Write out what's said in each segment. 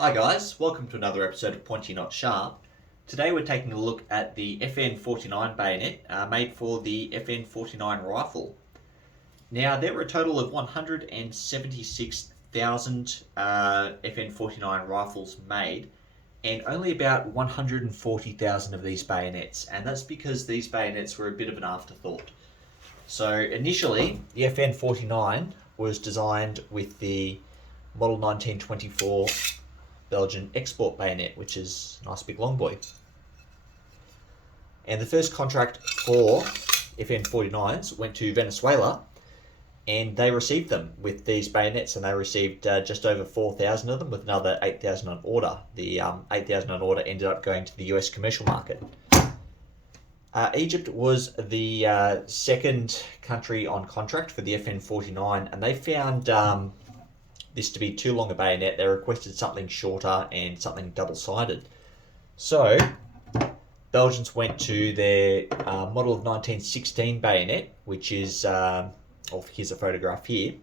Hi guys, welcome to another episode of Pointy Not Sharp. Today we're taking a look at the FN49 bayonet made for the FN49 rifle. Now there were a total of 176,000 FN49 rifles made and only about 140,000 of these bayonets, and that's because these bayonets were a bit of an afterthought. So initially the FN49 was designed with the Model 1924 Belgian export bayonet, which is a nice big long boy. And the first contract for FN49s went to Venezuela, and they received them with these bayonets, and they received just over 4,000 of them with another 8,000 on order. The 8,000 on order ended up going to the US commercial market. Egypt was the second country on contract for the FN49, and they found this to be too long a bayonet. They requested something shorter and something double-sided. So Belgians went to their model of 1916 bayonet, which is, here's a photograph here,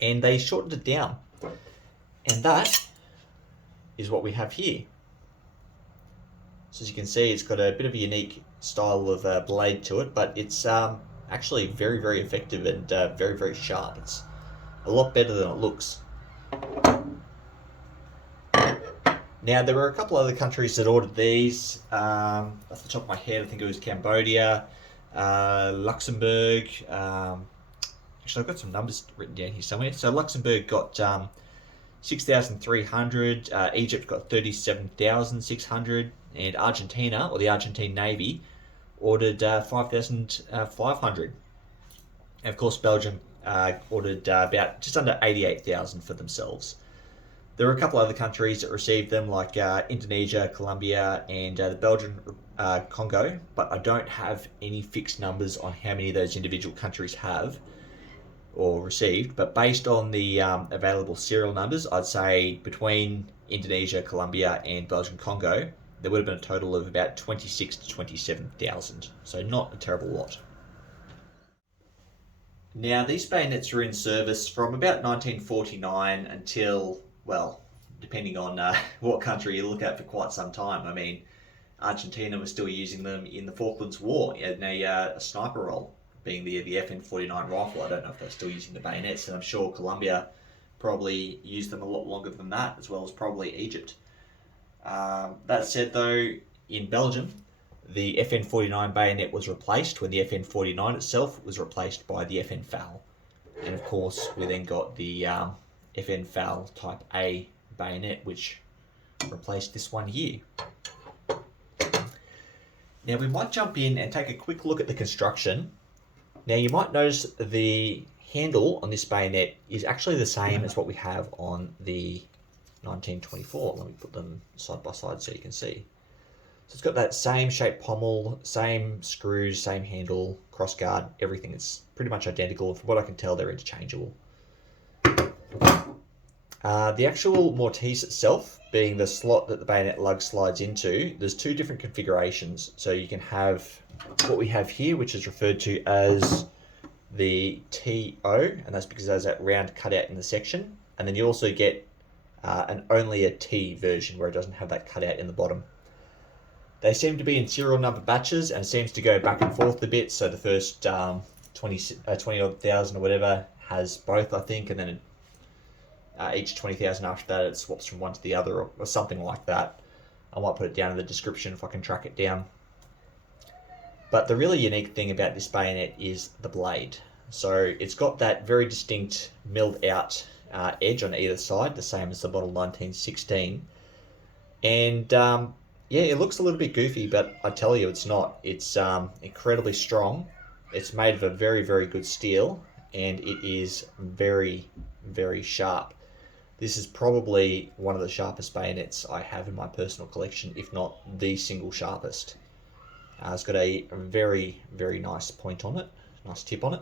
and they shortened it down. And that is what we have here. So as you can see, it's got a bit of a unique style of blade to it, but it's actually very, very effective and very, very sharp. It's a lot better than it looks. Now there were a couple other countries that ordered these. Off the top of my head, I think it was Cambodia, Luxembourg. Actually, I've got some numbers written down here somewhere. So Luxembourg got 6,300, Egypt got 37,600, and Argentina, or the Argentine Navy, ordered 5,500. And of course, Belgium ordered about just under 88,000 for themselves. There were a couple other countries that received them, like Indonesia, Colombia, and the Belgian Congo, but I don't have any fixed numbers on how many of those individual countries have or received. But based on the available serial numbers, I'd say between Indonesia, Colombia, and Belgian Congo, there would have been a total of about 26,000 to 27,000. So not a terrible lot. Now, these bayonets were in service from about 1949 until, well, depending on what country you look at, for quite some time. I mean, Argentina was still using them in the Falklands War in a sniper role, being the FN49 rifle. I don't know if they're still using the bayonets, and I'm sure Colombia probably used them a lot longer than that, as well as probably Egypt. That said, though, in Belgium, the FN49 bayonet was replaced when the FN49 itself was replaced by the FN FAL. And of course, we then got the FN FAL Type A bayonet, which replaced this one here. Now we might jump in and take a quick look at the construction. Now you might notice the handle on this bayonet is actually the same as what we have on the 1924. Let me put them side by side so you can see. So it's got that same shaped pommel, same screws, same handle, crossguard, everything is pretty much identical. And from what I can tell, they're interchangeable. The actual mortise itself, being the slot that the bayonet lug slides into, there's two different configurations. So you can have what we have here, which is referred to as the TO, and that's because there's that round cutout in the section. And then you also get only a T version where it doesn't have that cutout in the bottom. They seem to be in serial number batches and seems to go back and forth a bit. So the first 20,000 or whatever has both, I think, and then each 20,000 after that it swaps from one to the other, or something like that. I might put it down in the description if I can track it down. But the really unique thing about this bayonet is the blade. So it's got that very distinct milled out edge on either side, the same as the Model 1916. And yeah, it looks a little bit goofy, but I tell you, it's not. It's incredibly strong. It's made of a very, very good steel, and it is very, very sharp. This is probably one of the sharpest bayonets I have in my personal collection, if not the single sharpest. It's got a very, very nice point on it, nice tip on it.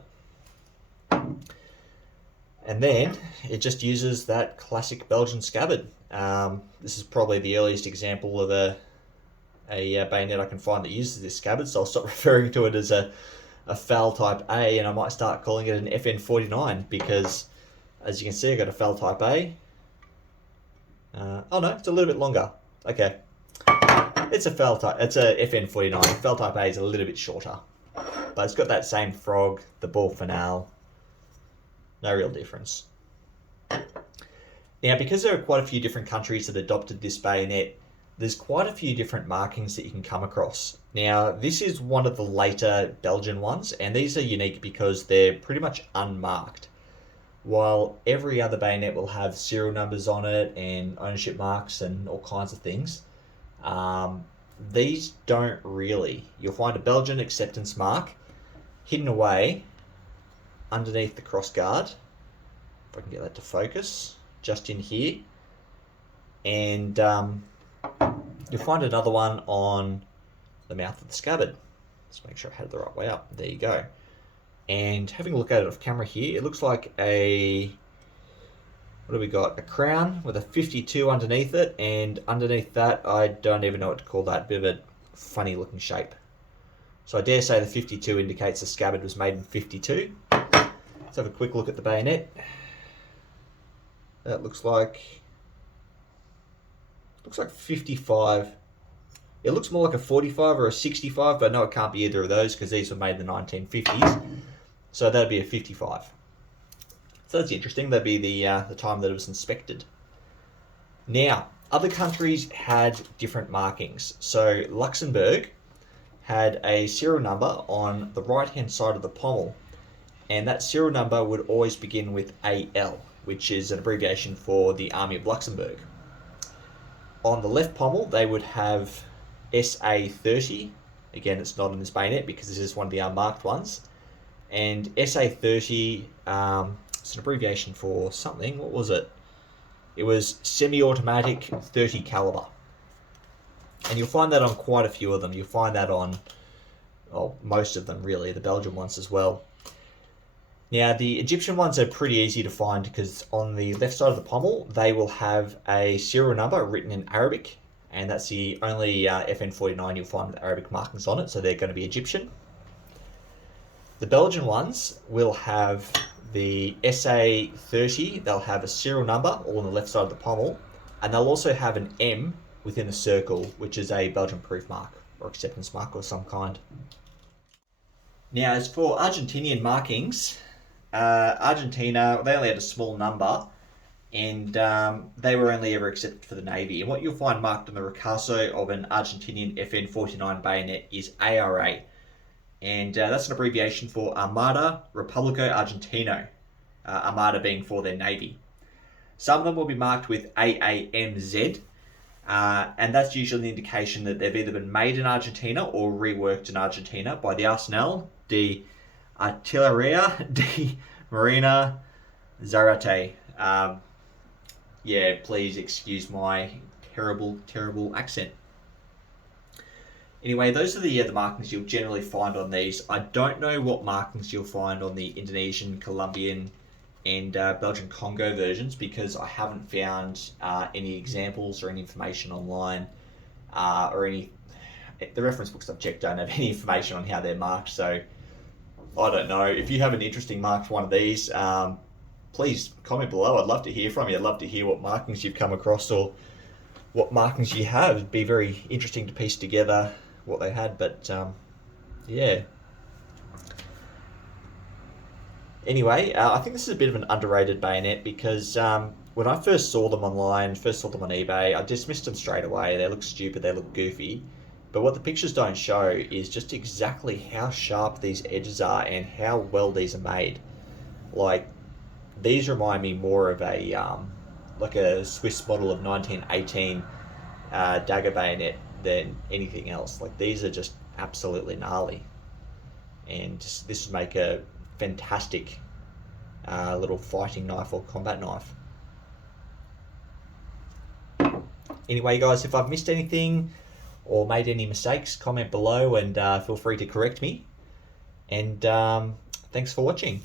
And then it just uses that classic Belgian scabbard. This is probably the earliest example of a bayonet I can find that uses this scabbard, so I'll stop referring to it as a FAL Type A, and I might start calling it an FN49, because as you can see, I've got a FAL Type A, Oh no, it's a little bit longer. Okay. It's a fell type. It's a FN49. Fell type A is a little bit shorter, but it's got that same frog, the ball finale. No real difference. Now, because there are quite a few different countries that adopted this bayonet, there's quite a few different markings that you can come across. Now, this is one of the later Belgian ones, and these are unique because they're pretty much unmarked. While every other bayonet will have serial numbers on it and ownership marks and all kinds of things, these don't really. You'll find a Belgian acceptance mark hidden away underneath the crossguard. If I can get that to focus, just in here. And you'll find another one on the mouth of the scabbard. Let's make sure I had it the right way up. There you go. And having a look at it off camera here, it looks like a, what do we got? A crown with a 52 underneath it, and underneath that, I don't even know what to call that, bit of a funny looking shape. So I dare say the 52 indicates the scabbard was made in 52. Let's have a quick look at the bayonet. That looks like 55. It looks more like a 45 or a 65, but I know it can't be either of those because these were made in the 1950s. So that'd be a 55. So that's interesting. That'd be the time that it was inspected. Now, other countries had different markings. So Luxembourg had a serial number on the right-hand side of the pommel, and that serial number would always begin with AL, which is an abbreviation for the Army of Luxembourg. On the left pommel, they would have SA30. Again, it's not on this bayonet because this is one of the unmarked ones. And SA30, it's an abbreviation for something. What was it? It was semi-automatic 30 caliber. And you'll find that on quite a few of them. You'll find that on, well, most of them really, the Belgian ones as well. Now, the Egyptian ones are pretty easy to find because on the left side of the pommel, they will have a serial number written in Arabic, and that's the only FN49 you'll find with Arabic markings on it, so they're going to be Egyptian. The Belgian ones will have the SA30, they'll have a serial number all on the left side of the pommel, and they'll also have an M within a circle, which is a Belgian proof mark or acceptance mark of some kind. Now, as for Argentinian markings, Argentina, they only had a small number, and they were only ever accepted for the Navy. And what you'll find marked on the ricasso of an Argentinian FN49 bayonet is ARA, and that's an abbreviation for Armada Republico Argentino, Armada being for their Navy. Some of them will be marked with AAMZ, and that's usually an indication that they've either been made in Argentina or reworked in Argentina by the Arsenal de Artilleria de Marina Zarate. Yeah, please excuse my terrible accent. Anyway, those are the markings you'll generally find on these. I don't know what markings you'll find on the Indonesian, Colombian, and Belgian Congo versions because I haven't found any examples or any information online or any. The reference books I've checked don't have any information on how they're marked, so I don't know. If you have an interesting marked one of these, please comment below. I'd love to hear from you. I'd love to hear what markings you've come across or what markings you have. It'd be very interesting to piece together what they had, but yeah. Anyway, I think this is a bit of an underrated bayonet because when I first saw them online, first saw them on eBay, I dismissed them straight away. They look stupid, they look goofy. But what the pictures don't show is just exactly how sharp these edges are and how well these are made. Like, these remind me more of a like a Swiss model of 1918 dagger bayonet than anything else. Like, these are just absolutely gnarly, and this would make a fantastic little fighting knife or combat knife. Anyway, guys, if I've missed anything or made any mistakes, comment below and feel free to correct me. And thanks for watching.